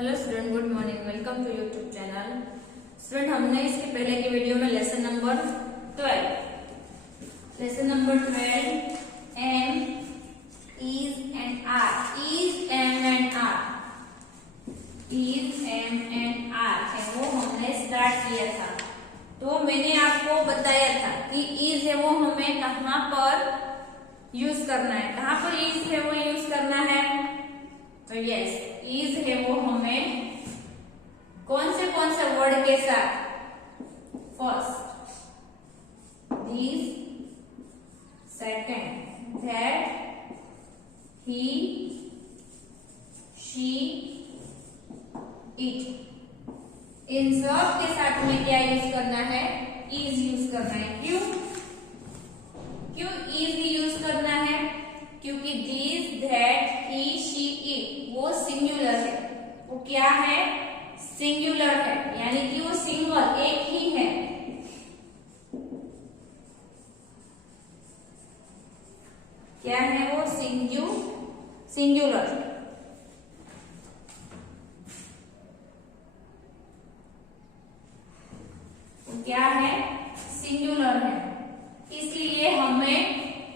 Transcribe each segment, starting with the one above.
Hello student, good morning. Welcome to YouTube channel. Student, हमने इसके पहले की वीडियो में lesson number 12 am, is and are, is am and are, is am and are है वो हमने स्टार्ट किया था। तो मैंने आपको बताया था कि इज है वो हमें कहाँ पर यूज करना है, कहाँ पर इज है वो यूज करना है। तो यस, इज है वो हमें कौन से वर्ड के साथ, first this, second that, he, she, it, इन सब के साथ में क्या यूज करना है, इज यूज करना है। क्यों इज यूज करना है? क्योंकि this, that, he, she, it वो सिंगुलर है। वो क्या है? सिंगुलर है, यानी कि वो सिंगल एक ही है। क्या है वो? सिंगुलर। वो क्या है? सिंगुलर है। इसलिए हमें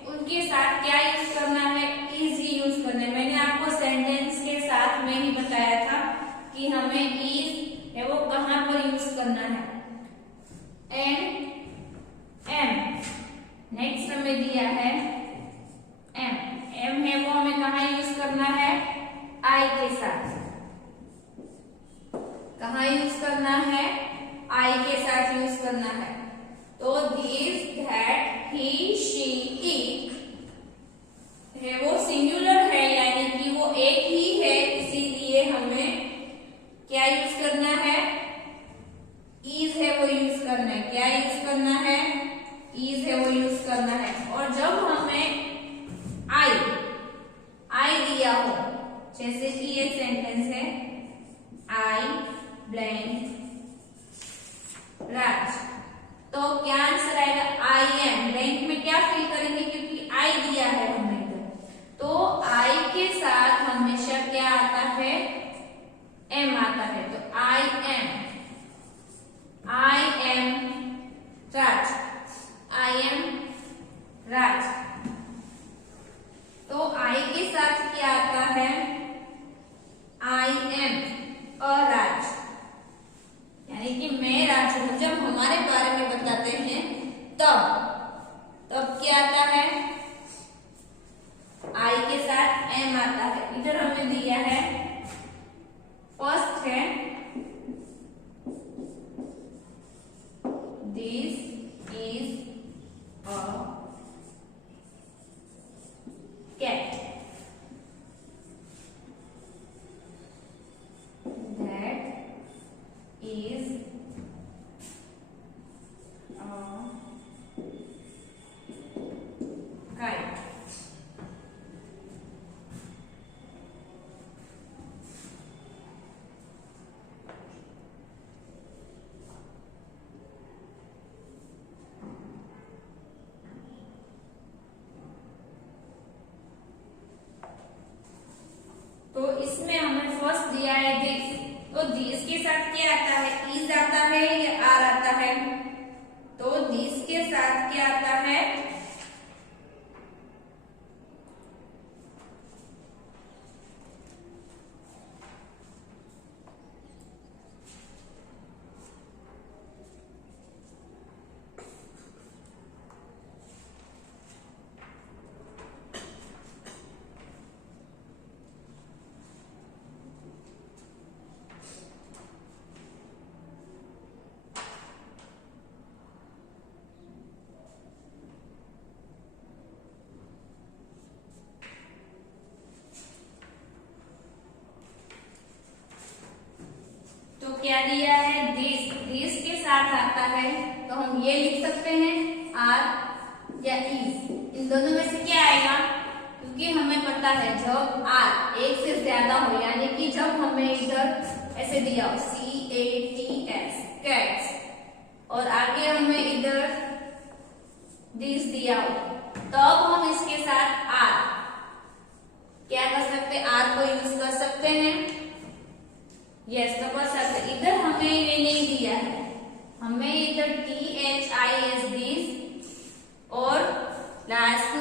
उनके साथ क्या यूज करना है? इज ही यूज करना है। मैंने आपको सेंटेंस के साथ में ही बताया था कि हमें इज है वो कहां पर यूज करना है। एंड एम, नेक्स्ट हमें दिया है एम है वो हमें कहां यूज करना है? आई के साथ। कहां यूज करना है? आई के साथ यूज करना है। तो this, that, he, she, it है वो सिंगुलर है, यानी कि वो एक ही है। इसीलिए हमें क्या यूज करना है? इज है वो यूज करना है। क्या यूज करना है? इज है वो यूज करना है। और जब हमें आई दिया हो, जैसे कि ये सेंटेंस है, आई ब्लैंक राज, तो क्या आंसर आएगा? I am. ब्लैंक में क्या फिल करेंगे? क्योंकि आई दिया है हमने तो आई के साथ हमेशा क्या आता है? एम आता है। तो I am Raj, I am राज। तो आई के साथ क्या आता है? आई एम अ राज, यानी कि मैं राज हूं। जब हमारे बारे में बताते हैं तब क्या आता है? आई के साथ एम आता है। इधर हमें दिया है, फर्स्ट है this is a cat, that is a kite. तो इसमें हमें फर्स्ट दिया है दिस, तो दिस के साथ क्या आता है? इज आता है या आर आता है? तो दिस के साथ क्या आता है? क्या दिया है? दिस के साथ आता है। तो हम ये लिख सकते हैं आर या इज, इन दोनों में से क्या आएगा? क्योंकि हमें पता है जब आर एक से ज्यादा हो, यानी कि जब हमें इधर ऐसे दिया हो CATS कैट्स, और आगे हमें इधर दिस दिया हो, तब हम इसके साथ आर क्या कर सकते हैं? आर को यूज कर सकते हैं।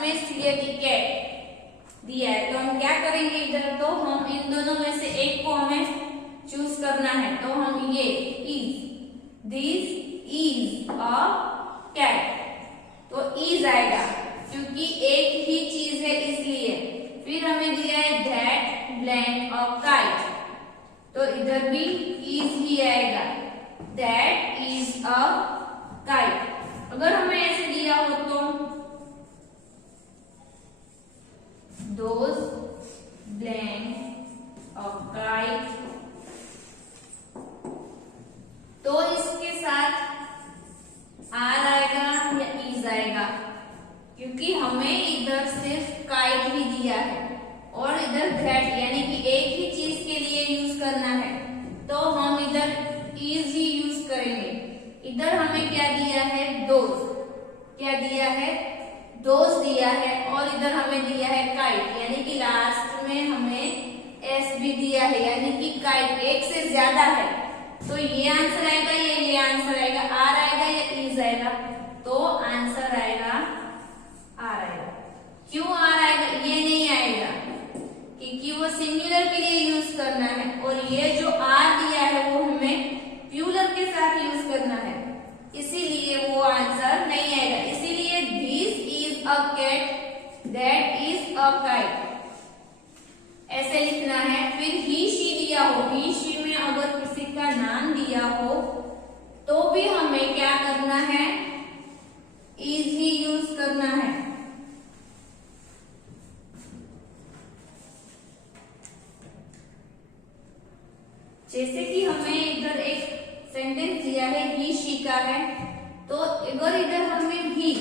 में कैट दिया है, तो हम क्या करेंगे इधर, तो हम इन दोनों में से एक को हमें चूज करना है। तो हम ये is, this is a cat, तो इज आएगा क्योंकि एक ही चीज है इसलिए। फिर हमें दिया है दैट ब्लैंक अ काइट, तो इधर भी इज ही आएगा, दैट इज अ काइट। अगर हमें ऐसे दिया हो तो दोज ब्लैंक अ काइट, तो इसके साथ आर आएगा या इज आएगा, क्योंकि हमें इधर सिर्फ काइट ही दिया है और इधर दैट यानी कि एक ही चीज के लिए यूज करना है, तो हम इधर इज ही यूज करेंगे। इधर हमें क्या दिया है, दोज, क्या दिया है, दोज दिया है, और इधर हमें दिया है काइट, यानी कि लास्ट में हमें एस भी दिया है, यानी कि काइट एक से ज्यादा है। तो ये आंसर आएगा या ये आंसर आएगा, आर आएगा या इज आएगा, तो आंसर आएगा आर आएगा। क्यों आर आएगा, ये नहीं आएगा क्योंकि वो सिंगुलर के लिए यूज करना है, और ये जो आर दिया है वो हमें प्लूरल के साथ यूज करना है, इसीलिए वो आंसर नहीं आएगा। इसीलिए this is a cat, that is a kite ऐसे लिखना है। फिर ही शी दिया हो, ही शी में अगर किसी का नाम दिया हो तो भी हमें क्या करना है, इज ही यूज करना है। जैसे कि हमें इधर एक सेंटेंस दिया है ही शी का है, तो अगर इधर हमें ही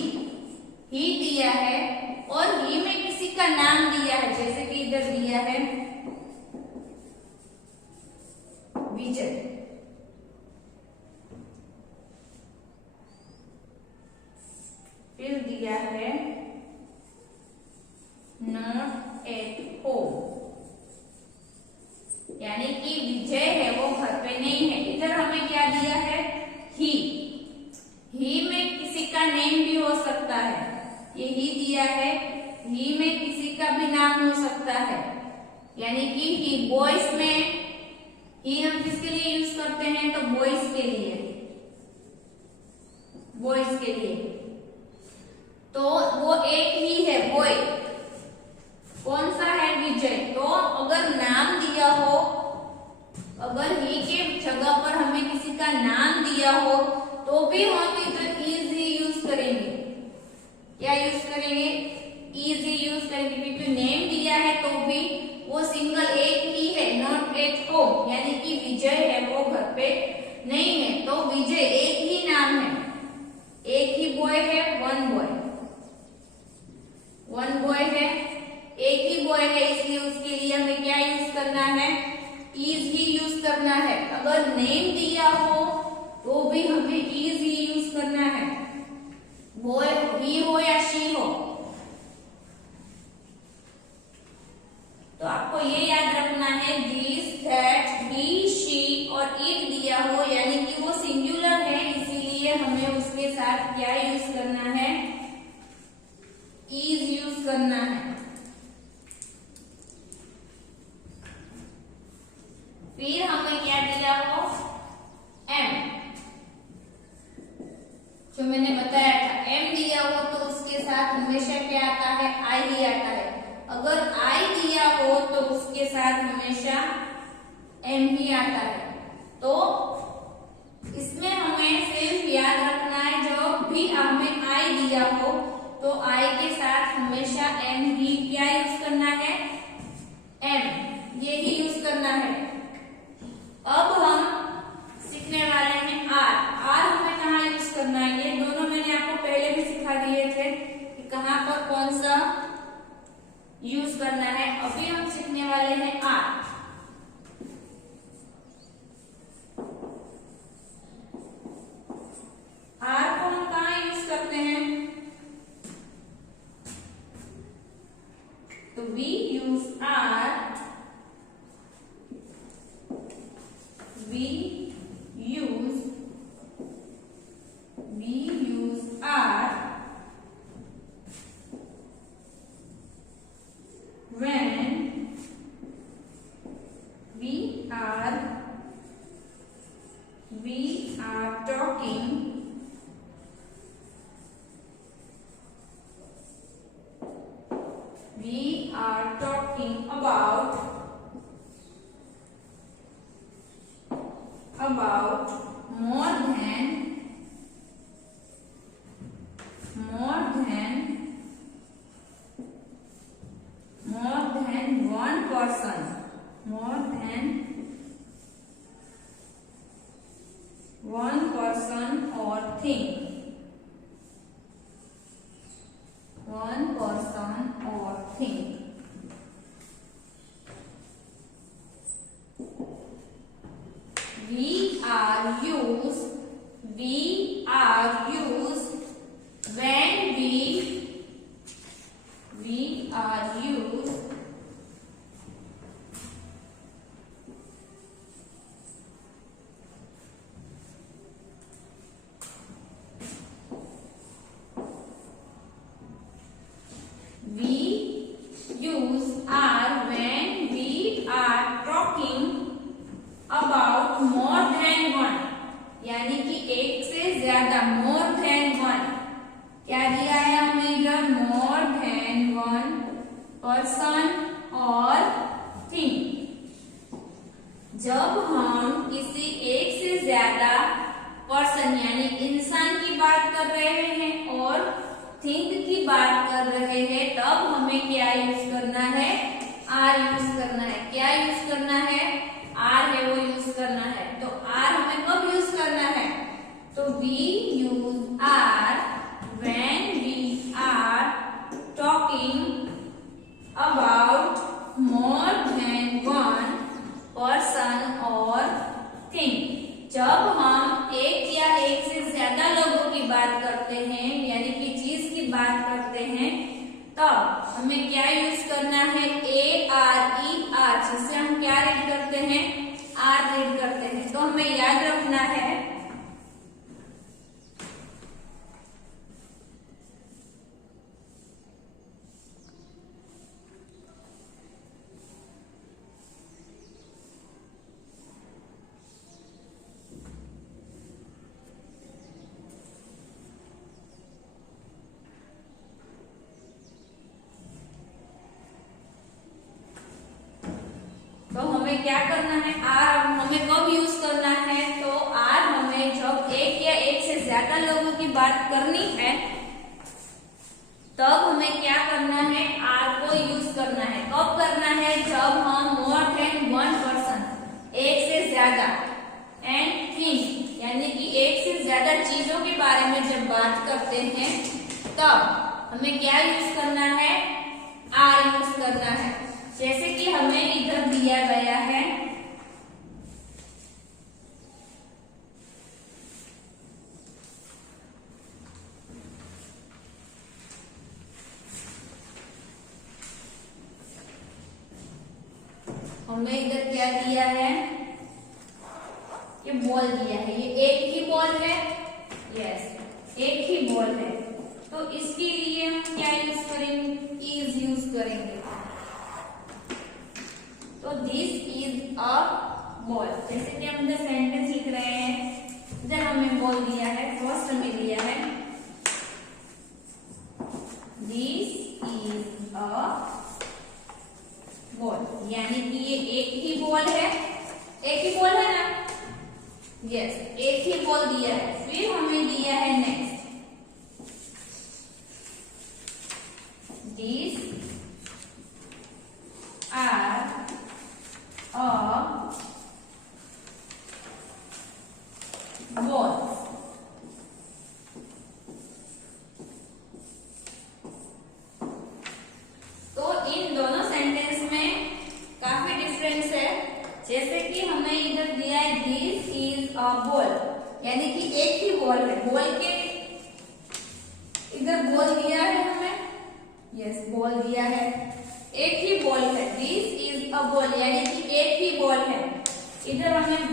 दिया है और ही में किसी का नाम दिया है, जैसे कि इधर दिया है विजय, फिर दिया है नॉट एट होम, यानी कि विजय है वो घर पे नहीं है। इधर हमें क्या दिया है, ही में किसी का नेम भी हो सकता है, ये ही दिया है, ही में किसी का भी नाम हो सकता है, यानी कि ही बॉयज में ही हम किसके लिए यूज करते हैं, तो बॉयज के लिए, बॉयज के लिए, तो वो एक ही है बॉय, कौन सा है, विजय। तो अगर नाम दिया हो, अगर ही के जगह पर हमें किसी का नाम दिया हो तो भी हम इधर इज ही यूज करेंगे। क्या यूज करेंगे, इज ही यूज करेंगे, क्योंकि नेम दिया है तो भी वो सिंगल एक ही है, नॉट एट होम, यानी कि विजय है वो घर पे नहीं है, तो विजय एक ही नाम है, एक ही बॉय है, वन बॉय है, एक ही बॉय है, इसलिए उसके लिए हमें क्या यूज करना है, इज ही यूज करना है। अगर नेम दिया हो तो भी हमें इज ही यूज करना है, बॉय ही हो या शी हो। तो आपको ये याद रखना है, दिस, दैट, ही, शी और इट दिया हो यानी कि वो सिंगुलर है, इसीलिए हमें उसके साथ क्या यूज करना है, इज यूज करना है। फिर हमें क्या दिया हो, एम, जो मैंने बताया था, एम दिया हो तो उसके साथ हमेशा क्या आता है, आई ही आता है। अगर आई दिया हो तो उसके साथ हमेशा एम ही आता है। तो इसमें हमें सिर्फ याद रखना है, जब भी हमें आई दिया हो तो आई के साथ हमेशा एम ही क्या यूज करना है, एम, ये ही यूज करना है। अब हम सीखने वाले हैं आर। आर हमें कहाँ यूज करना है, ये दोनों मैंने आपको पहले भी सिखा दिए थे कि कहाँ पर कौन सा यूज करना है। अभी हम सीखने वाले हैं आर। आर को हम कहाँ यूज करते हैं, तो we use are, we use R We are talking about more than one person, more than one person or thing, one person or thing. We are used when we are used are when we are talking about more than one, यानी कि एक से ज्यादा, more than one. क्या दिया है हमें इधर? more than one person और thing. जब हम किसी एक से ज्यादा पर्सन यानी इंसान की बात कर रहे हैं और थिंक की बात कर रहे हैं, तब हमें क्या यूज करना है? आर यूज करना है. क्या यूज करना है? आर है वो यूज करना है. तो आर हमें कब यूज करना है? तो we use are when we are talking about more than one person or thing. जब हम एक या एक से ज्यादा लोगों की बात करते हैं यानी कि चीज की बात करते हैं, तब हमें क्या यूज करना है? ए आर ई आर, जिससे हम क्या रीड करते हैं? आर रीड करते हैं. तो हमें याद रखना है क्या करना है? आर हमें कब यूज करना है? तो आर हमें जब एक या एक से ज्यादा लोगों की बात करनी है, तब हमें क्या करना है? आर को यूज करना है. कब करना है? जब हम मोर देन वन पर्सन, एक से ज्यादा, एंड थिंग यानी कि एक से ज्यादा चीजों के बारे में जब बात करते हैं, तब हमें क्या यूज करना है? आर यूज करना है. जैसे कि हमें इधर दिया गया है हमें इधर क्या दिया है? ये बॉल दिया है. ये एक ही बॉल है. यस, एक ही बॉल है. तो इसके लिए हम क्या यूज करेंगे? इज यूज करेंगे. तो दिस इज अ बॉल. जैसे कि हम इधर सेंटेंस लिख रहे हैं, इधर हमें बॉल दिया है, फर्स्ट हमें दिया है दिस इज अ बॉल, यानी कि ये एक ही बॉल है. एक ही बॉल है ना? यस, एक ही बॉल दिया है. फिर हमें दिया है नेक्स्ट दिस आर balls. तो इन दोनों सेंटेंस में काफी डिफरेंस है. जैसे कि हमें इधर दिया है दिस इज अ बॉल, यानी कि एक ही बॉल है. बॉल के इधर बॉल दिया है हमें. यस, बॉल दिया है. एक ही बॉल है. दिस इज अ बॉल यानी कि एक ही बॉल है. इधर हमें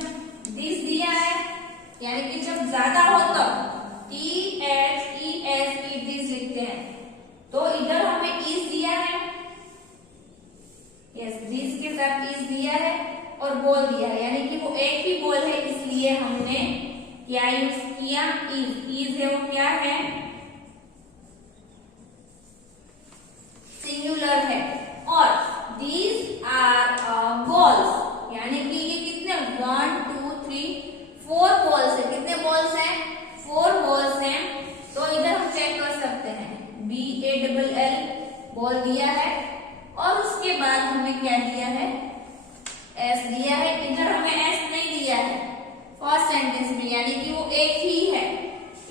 दिस दिया है, यानी कि जब ज्यादा हो तब THESE दिस लिखते हैं. तो इधर हमें इज दिया है. यस, दिस के साथ इज दिया है और बॉल दिया है, यानी कि वो एक ही बॉल है. इसलिए हमने क्या यूज किया? इज. इज है वो क्या है? सिंगुलर है. है और उसके बाद हमें क्या दिया है, एस दिया है। इधर हमें एस नहीं दिया है फर्स्ट सेंटेंस में, यानी कि वो एक ही है।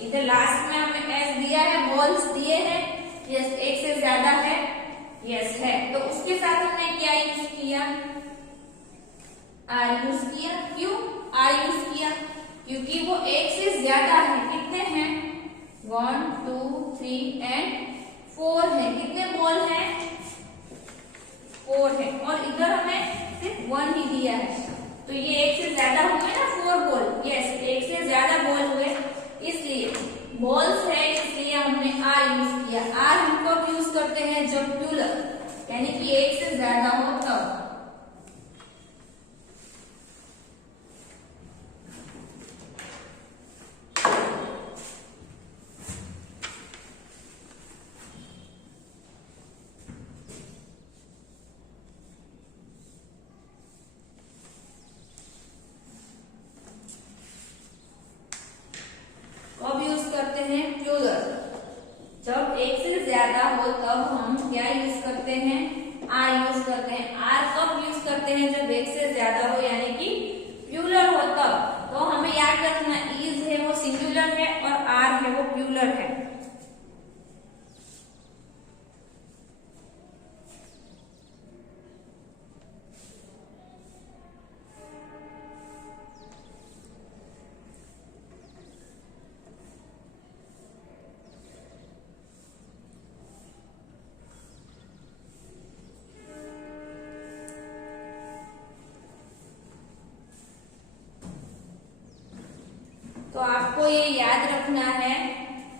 इधर लास्ट में हमें एस दिया है, बॉल्स दिए हैं, यस एक से ज्यादा है, यस है, तो उसके साथ हमने क्या यूज किया, आर यूज किया। क्यों आर यूज किया, क्योंकि वो एक से ज्यादा है। कितने हैं, 1 2 3 एंड 4 है। कितने बॉल है, 4 है, और इधर हमें सिर्फ 1 ही दिया है, तो ये एक से ज्यादा हुए ना 4 बॉल, यस एक से ज्यादा बॉल हुए, इसलिए बॉल्स है, इसलिए हमने आर यूज किया। आर हम कब यूज करते हैं, जब प्लूरल यानी कि एक से ज्यादा हो तब। कब यूज करते हैं, प्लूरल, जब एक से ज्यादा हो तब हम क्या यूज करते हैं, आर यूज करते हैं। आर कब यूज करते हैं, जब एक से ज्यादा हो यानी कि प्लूरल हो तब। तो हमें याद रखना, इज है वो सिंगुलर है और आर है वो प्लूरल है। तो आपको ये याद रखना है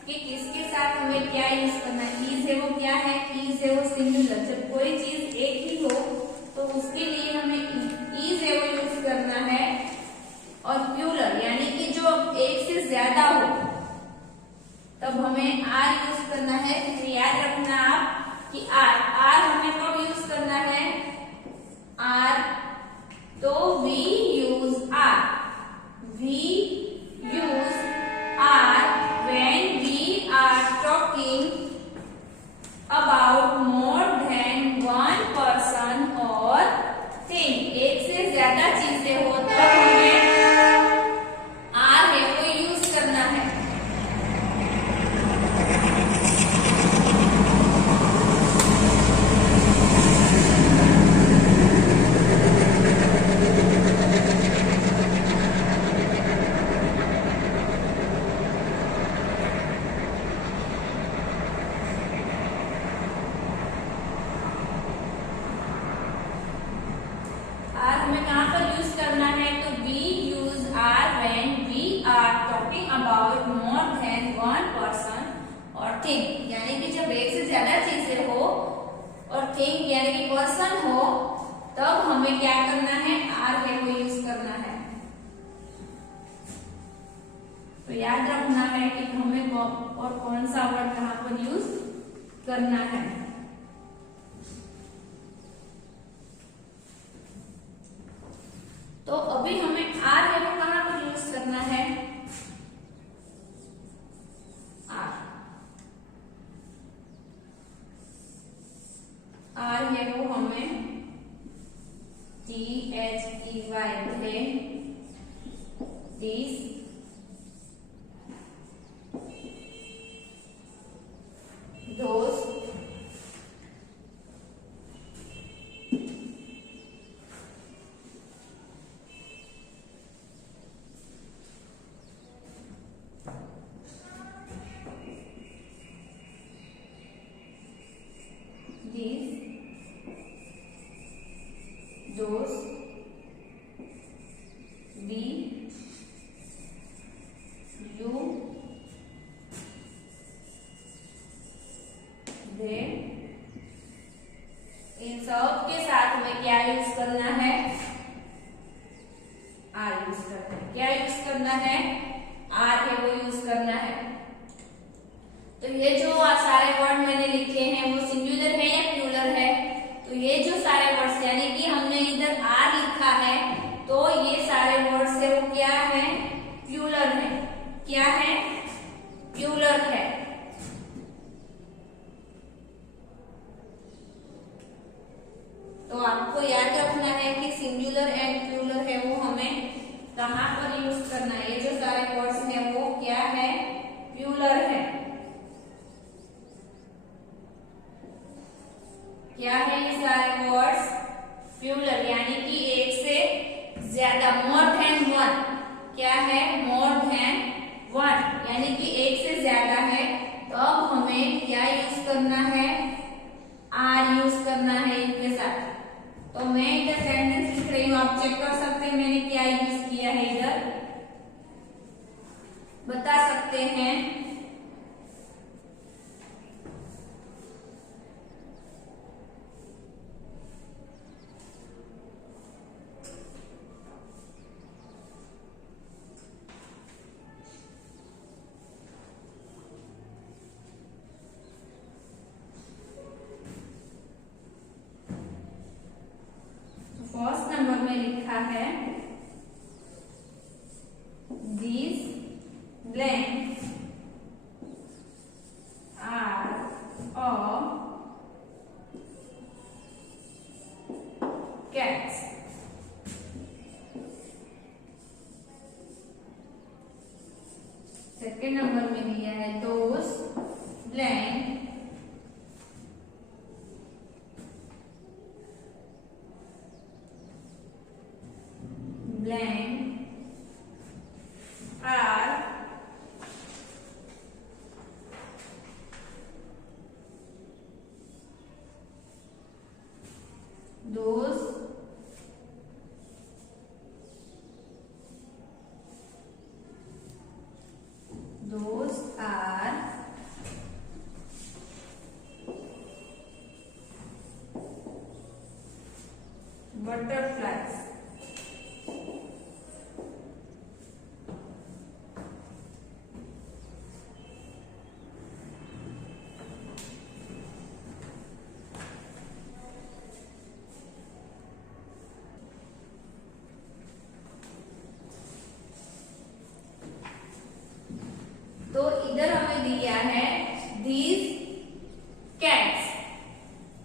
कि किसके साथ हमें क्या यूज करना है। इज है वो क्या है, इज है वो सिंगुलर। जब कोई चीज एक ही हो तो उसके लिए हमें इज है वो यूज करना है, और प्लूरल यानी कि जो एक से ज्यादा हो तब हमें आर यूज करना है। तो याद रखना आप कि आर हमें कब यूज करना है, आर तो we use are, we use are when we are talking about more than one person or thing। एक से ज्यादा चीजें हो तो हमें आर है वो यूज करना है। हमें कहाँ पर यूज करना है, तो we use R when we are talking about more than one person or thing। यानी कि जब एक से ज्यादा चीजें हो और thing यानी कि पर्सन हो तब हमें क्या करना है, R है वो यूज करना है। तो याद रखना है कि हमें और कौन सा वर्ड कहाँ पर यूज करना है। तो अभी हमें आर है वो कहाँ पर यूज करना है, आर है वो हमें THEY this those those we you they, इन सब के साथ में क्या यूज करना है, आर यूज करना है। क्या यूज करना है, आर है वो यूज करना है। तो ये जो सारे वर्ड मैंने लिखे हैं वो सिंगुलर है या प्लूरल है, तो ये जो सारे वर्ड्स यानी कि हमने इधर आर लिखा है तो ये सारे वर्ड्स है वो क्या है, प्लूरल है। क्या है, प्लूरल है। आपको याद रखना है कि सिंगुलर एंड प्लूरल है वो हमें कहाँ पर यूज करना है। ये जो सारे वर्ड्स हैं वो क्या है, प्लूरल है। क्या है ये सारे वर्ड्स, प्लूरल, यानी कि एक से ज्यादा, मोर देन वन। क्या है, मोर देन वन, यानी कि एक से ज्यादा है। तो अब हमें क्या यूज करना है, आर यूज करना है इनके साथ। तो मैं इधर सेंटेंस लिख रही हूँ, आप चेक कर सकते हैं मैंने क्या यूज किया है, इधर बता सकते हैं। फर्स्ट नंबर में लिखा है these blanks are of cats। Second number में दिया है those blank are those are butterflies। तो इधर हमें दिया है these cats,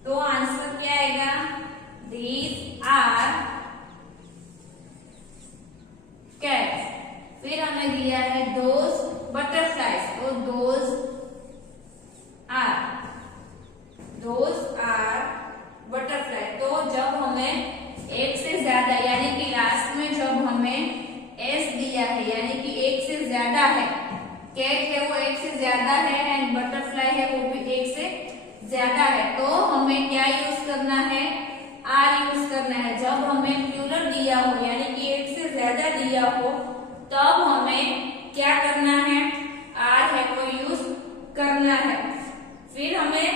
तो आंसर क्या आएगा, these are cats। फिर हमें दिया है those butterflies, तो those are butterfly। तो जब हमें एक से ज्यादा, यानी कि लास्ट में जब हमें एस दिया है, यानी कि एक से ज्यादा है, कैट है वो एक से ज्यादा है एंड बटरफ्लाई है वो भी एक से ज्यादा है, तो हमें क्या यूज करना है, आर यूज करना है। जब हमें प्लूरल दिया हो, यानी कि एक से ज्यादा दिया हो, तब हमें क्या करना है, आर है वो यूज करना है। फिर हमें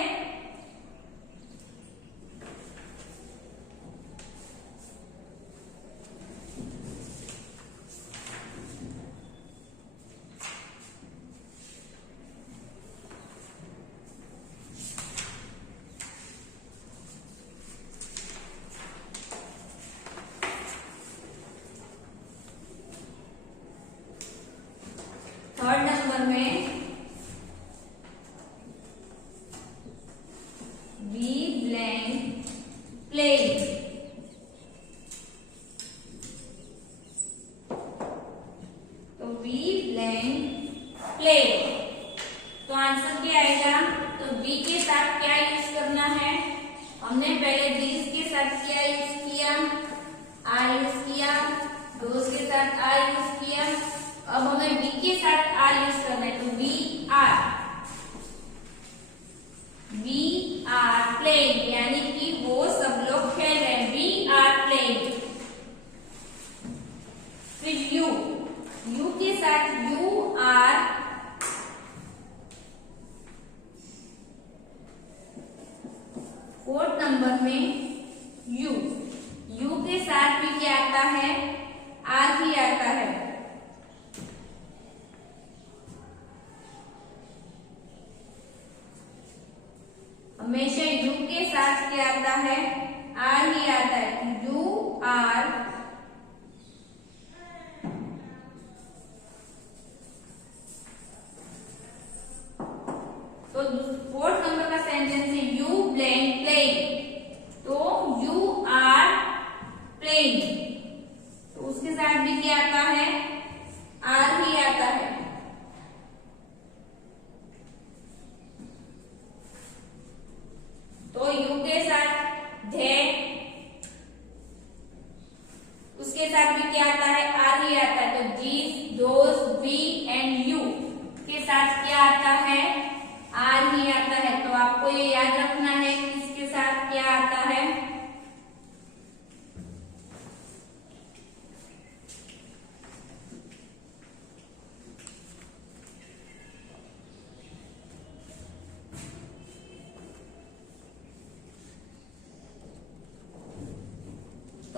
थर्ड नंबर में वी ब्लैंक प्लेइंग, तो वी ब्लैंक प्लेइंग, तो आंसर क्या आएगा, तो वी के साथ क्या यूज करना है, हमने पहले these के साथ क्या यूज किया, आर यूज किया, those के साथ आर यूज किया। अब हमें वी के साथ आर यूज करना है, तो वी आर प्लेइंग, यानी कि वो सब लोग खेल रहे हैं, वी आर प्लेइंग। फिर यू के साथ यू आर फोर्थ नंबर में यू के साथ भी क्या आता है, आर ही आता है। हमेशा यू के साथ क्या आता है, आर ही आता है, यू आर तो फोर्थ नंबर का सेंटेंस है यू ब्लैंक प्लेइंग, तो यू आर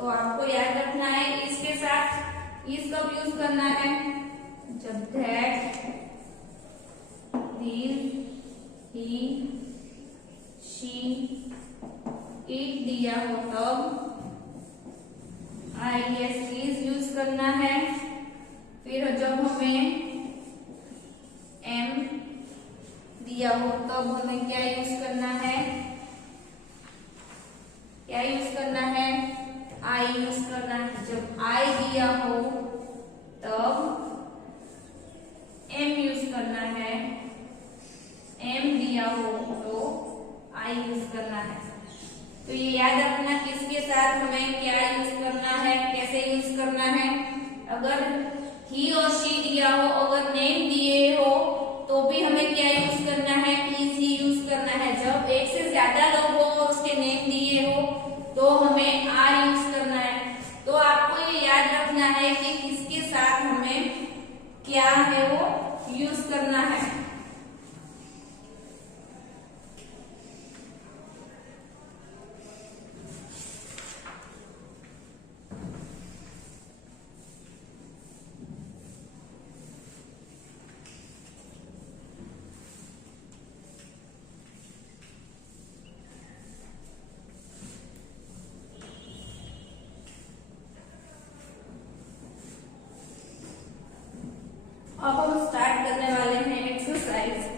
तो आपको याद रखना है इसके साथ इस कब यूज करना है, जब that, this, he, she, it दिया हो तब IES इज यूज करना है। फिर जब हमें M दिया हो तब हमें क्या यूज करना है, क्या यूज करना है, I यूज करना है। जब I दिया हो तब M यूज करना है, M दिया हो तो I यूज करना है। तो ये याद रखना किसके साथ हमें क्या यूज करना है, कैसे यूज करना है। अगर ही और शी दिया हो, अगर नेम दिए हो तो भी हमें क्या यूज करना है, इज ही यूज करना है। जब एक से ज्यादा लोग हो और उसके नेम दिए हो तो हमें आर यूज करना है। तो आपको ये याद रखना है कि किसके साथ हमें क्या है वो यूज करना है। अब हम स्टार्ट करने वाले हैं एक्सरसाइज।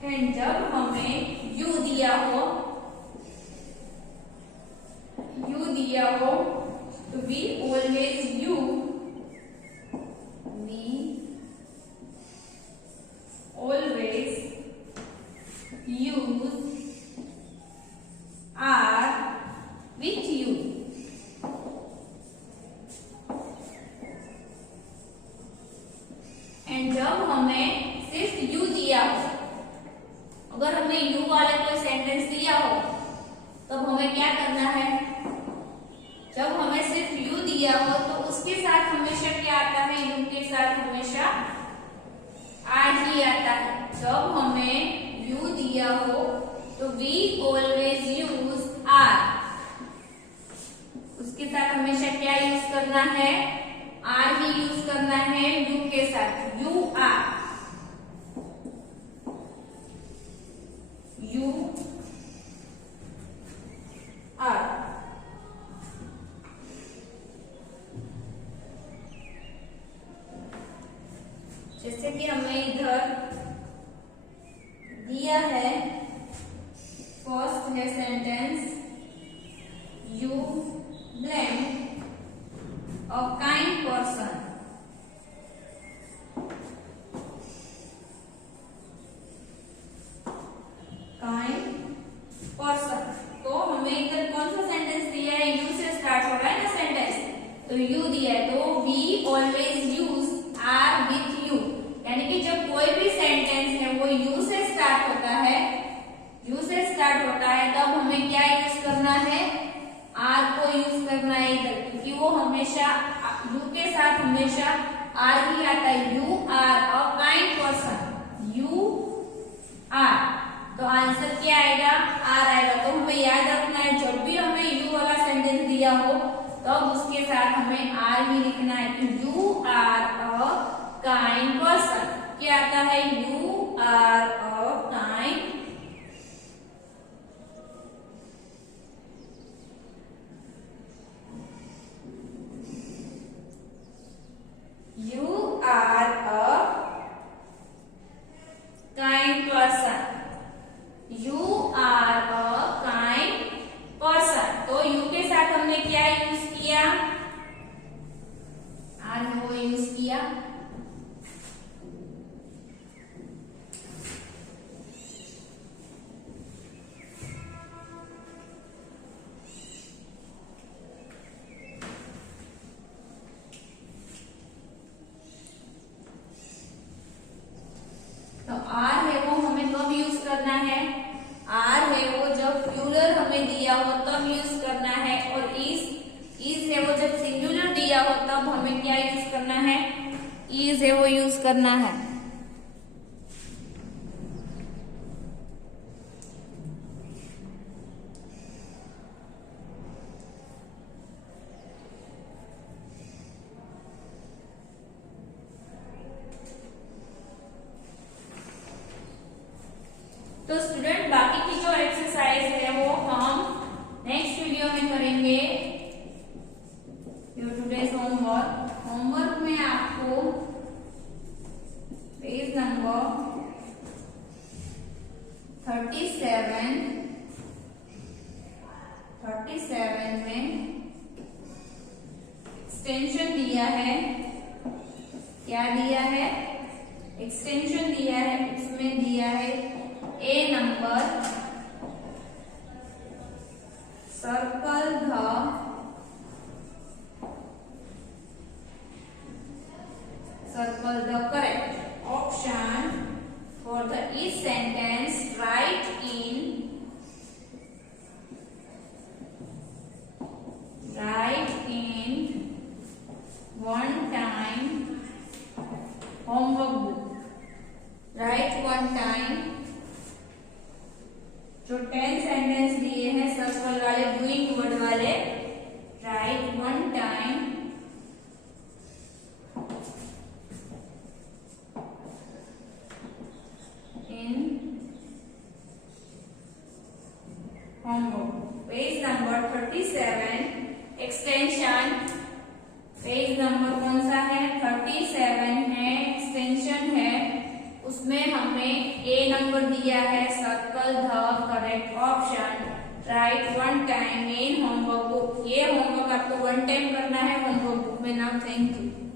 एंड जब हमें यू दिया हो तो we always use are with you. And जब हमें सिर्फ यू दिया हो, अगर हमने यू वाला कोई सेंटेंस दिया हो तब हमें क्या करना है, जब हमें सिर्फ यू दिया हो तो उसके साथ हमेशा क्या आता है, यू के साथ हमेशा आर ही आता है। जब हमें यू दिया हो तो वी ऑलवेज यूज आर, उसके साथ हमेशा क्या यूज करना है, आर ही यूज करना है यू के साथ। You are, you are. जैसे कि हमें इधर दिया है, फर्स्ट है sentence, you blame a kind person. Kind person, तो हमें इधर कौन सा सेंटेंस दिया है, यू से स्टार्ट हो रहा है ना सेंटेंस, तो यू दिया है तो we always use are with you. यानी कि जब कोई भी सेंटेंस है वो यू से स्टार्ट होता है, तब हमें क्या यूज करना है, आर को यूज करना है इधर, क्योंकि वो हमेशा यू के साथ हमेशा आर ही आता है। You are a kind person, you are, तो आंसर क्या आएगा, आर आएगा। तो हमें याद रखना है जब भी हमें यू वाला सेंटेंस दिया हो तब उसके साथ हमें आर ही लिखना है। तो you are a kind person, क्या आता है, you are a kind, you are a kind person, you are a kind person। तो you के साथ हमने क्या यूज किया, आर वो यूज किया। करना है। तो स्टूडेंट बाकी की जो एक्सरसाइज है वो हम नेक्स्ट वीडियो में करेंगे। योर टुडेज होमवर्क में आपको पेज नंबर 37 में एक्सटेंशन दिया है। क्या दिया है? एक्सटेंशन दिया है। उसमें दिया है A number, circle the correct option for the each sentence. Write in one time homework book. Write one time जो 10 सेंटेंस दिए हैं सर्कल वाले, डूइंग वर्ड वाले, right one time in homework. Page number 37 extension, page number कौन सा है? 37 है, extension है। उसमें हमें A नंबर दिया है, circle the correct option, right one time in homework book. ये होमवर्क आपको वन टाइम करना है होमवर्क बुक में ना। Thank you.